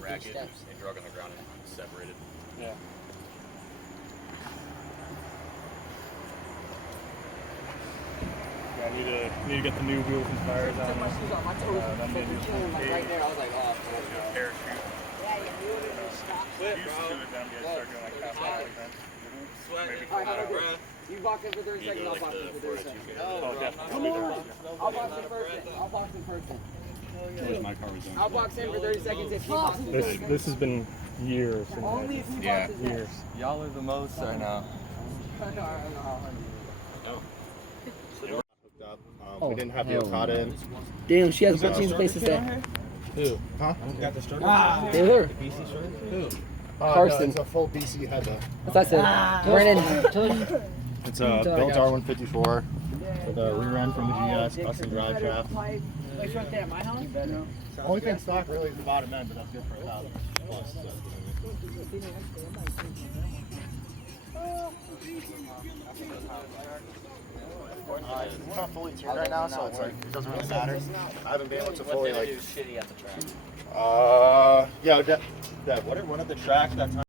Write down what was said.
bracket and drug on the ground and separated. Yeah. Yeah, I need to get the new wheels and tires on. My shoes on, my toes right there. I was like, oh, parachute. yeah, you knew it was stop. Used to it, then I'm gonna start doing like half hour events. You box in for 30 seconds, I'll box in for 30 seconds. Oh, definitely. Come on. I'll box in first. I'll box in first. Where's my car resumed? I'll box in for 30 seconds if you box in. This has been years. Only if you Yeah. box in Years. Y'all are the most right now. We didn't have the Okada in. Damn, she has 15 spaces there. Who? Huh? Got the struggle. Taylor. Who? Carson. No, it's a full BC head though. That's what I said. Brennan. It's a built R154 with a rear end from the GS, custom drive shaft. Wait, right there, my house? No. Only thing stock really is the bottom end, but that's good for 1,000 plus. It's not fully tuned right now, so it's like it doesn't really matter. I haven't been able to fully like. Shitty at the track. Yeah, Dad, what at the track that time?